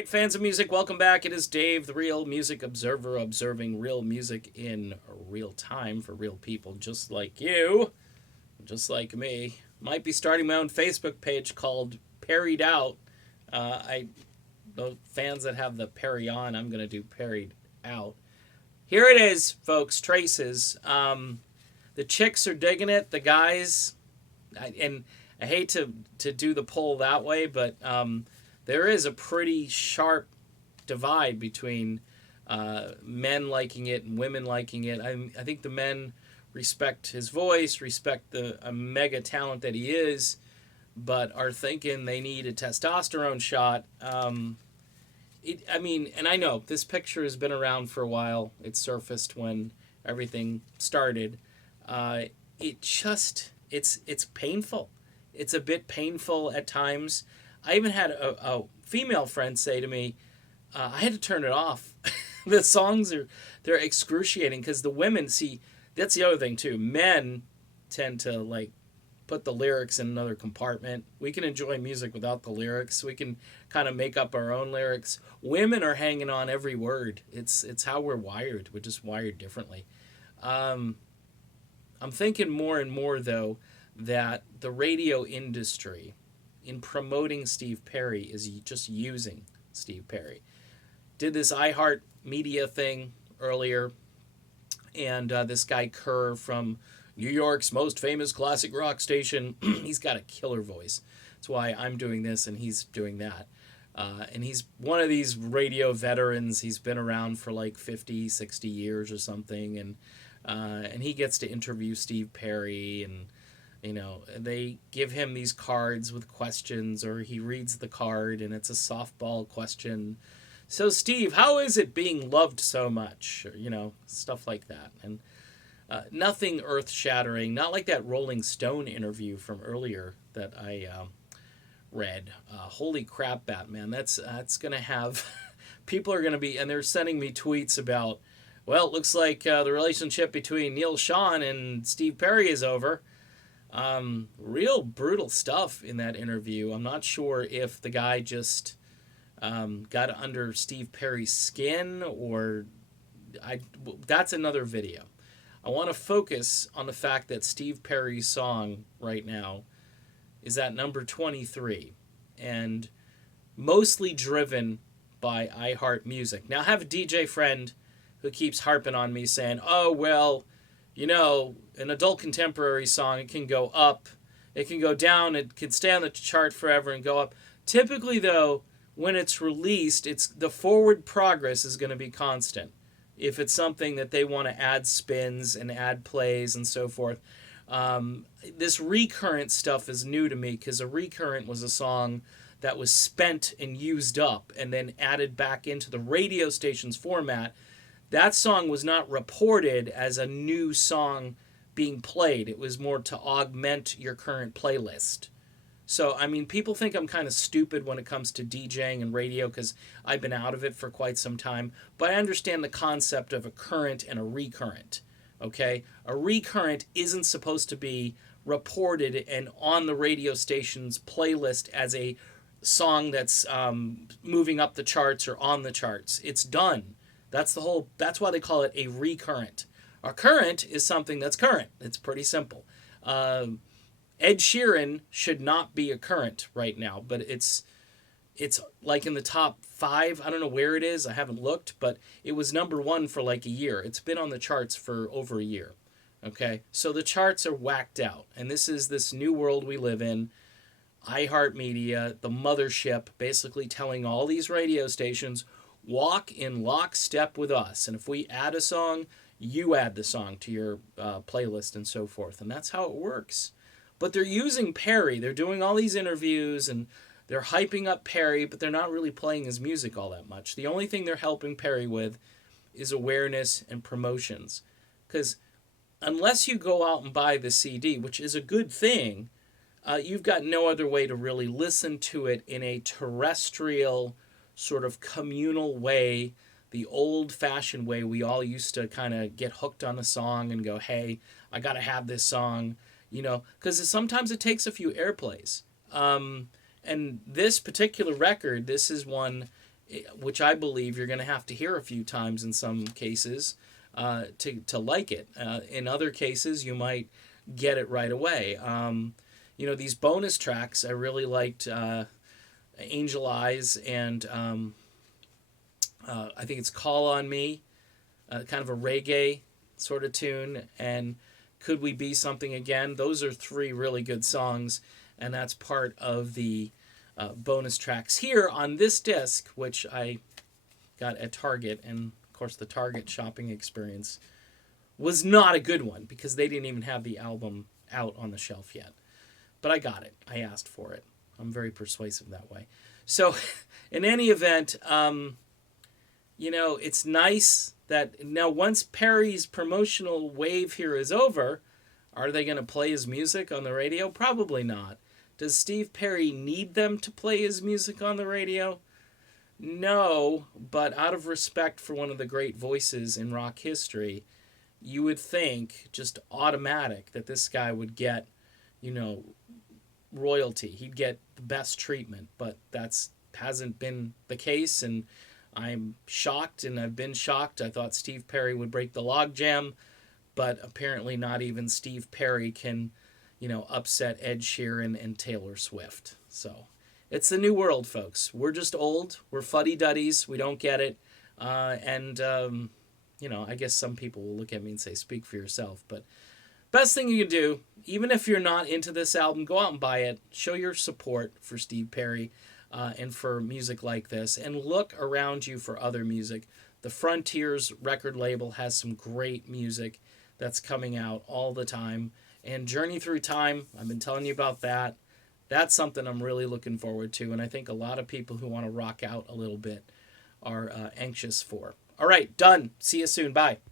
Right, fans of music, welcome back. It is Dave, the Real Music Observer, observing real music in real time for real people just like you, just like me. Might be starting my own Facebook page called Parried Out. I The fans that have the Parry on, I'm gonna do Parried Out. Here it is, folks. Traces. The chicks are digging it. The guys, and I hate to do the poll that way, but there is a pretty sharp divide between men liking it and women liking it. I think the men respect his voice, respect the mega talent that he is, but are thinking they need a testosterone shot. And I know this picture has been around for a while. It surfaced when everything started. It's painful. It's a bit painful at times. I even had a female friend say to me, I had to turn it off. The songs they're excruciating because the women see. That's the other thing too. Men tend to like put the lyrics in another compartment. We can enjoy music without the lyrics. We can kind of make up our own lyrics. Women are hanging on every word. It's how we're wired. We're just wired differently. Um, I'm thinking more and more though that the radio industry, in promoting Steve Perry, is just using Steve Perry. Did this iHeart Media thing earlier, and this guy Kerr from New York's most famous classic rock station, he's got a killer voice. That's why I'm doing this and he's doing that. And he's one of these radio veterans. He's been around for like 50, 60 years or something. And he gets to interview Steve Perry, and they give him these cards with questions, or he reads the card and it's a softball question. So Steve, how is it being loved so much? Or, stuff like that. And nothing earth shattering, not like that Rolling Stone interview from earlier that I read. Holy crap, Batman! That's gonna have people are gonna be, and they're sending me tweets about. Well, it looks like the relationship between Neil Sean and Steve Perry is over. Real brutal stuff in that interview. I'm not sure if the guy just got under Steve Perry's skin, or that's another video. I want to focus on the fact that Steve Perry's song right now is at number 23 and mostly driven by iHeart Music. Now, I have a DJ friend who keeps harping on me saying, oh, well, an adult contemporary song, it can go up, it can go down, it can stay on the chart forever and go up. Typically, though, when it's released, the forward progress is going to be constant. If it's something that they want to add spins and add plays and so forth. This recurrent stuff is new to me because a recurrent was a song that was spent and used up and then added back into the radio station's format. That song was not reported as a new song being played. It was more to augment your current playlist. So, people think I'm kind of stupid when it comes to DJing and radio because I've been out of it for quite some time. But I understand the concept of a current and a recurrent. Okay? A recurrent isn't supposed to be reported and on the radio station's playlist as a song that's moving up the charts or on the charts. It's done. That's why they call it a recurrent. A current is something that's current. It's pretty simple. Ed Sheeran should not be a current right now, but it's like in the top 5. I don't know where it is. I haven't looked, but it was number 1 for like a year. It's been on the charts for over a year. Okay, so the charts are whacked out, and this is this new world we live in. iHeartMedia, the mothership, basically telling all these radio stations, walk in lockstep with us, and if we add a song, you add the song to your playlist and so forth, and that's how it works. But they're using Perry. They're doing all these interviews and they're hyping up Perry, but they're not really playing his music all that much. The only thing they're helping Perry with is awareness and promotions. Because unless you go out and buy the CD, which is a good thing, you've got no other way to really listen to it in a terrestrial, sort of communal way, the old-fashioned way we all used to kind of get hooked on a song and go, hey, I got to have this song. Because sometimes it takes a few airplays. And this particular record, this is one, which I believe you're going to have to hear a few times in some cases to like it. In other cases, you might get it right away. These bonus tracks, I really liked Angel Eyes and I think it's Call on Me, kind of a reggae sort of tune, and Could We Be Something Again. Those are three really good songs, and that's part of the bonus tracks here on this disc, which I got at Target. And of course, the Target shopping experience was not a good one because they didn't even have the album out on the shelf yet. But I got it. I asked for it. I'm very persuasive that way. So, in any event, it's nice that now once Perry's promotional wave here is over, are they going to play his music on the radio? Probably not. Does Steve Perry need them to play his music on the radio? No, but out of respect for one of the great voices in rock history, you would think, just automatic, that this guy would get, royalty. He'd get the best treatment, but that's hasn't been the case, and I'm shocked, and I've been shocked. I thought Steve Perry would break the logjam, but apparently not even Steve Perry can, upset Ed Sheeran and Taylor Swift. So it's the new world, folks. We're just old. We're fuddy-duddies. We don't get it. I guess some people will look at me and say, speak for yourself. But best thing you can do, even if you're not into this album, go out and buy it. Show your support for Steve Perry and for music like this. And look around you for other music. The Frontiers record label has some great music that's coming out all the time. And Journey Through Time, I've been telling you about that. That's something I'm really looking forward to. And I think a lot of people who want to rock out a little bit are anxious for. All right, done. See you soon. Bye.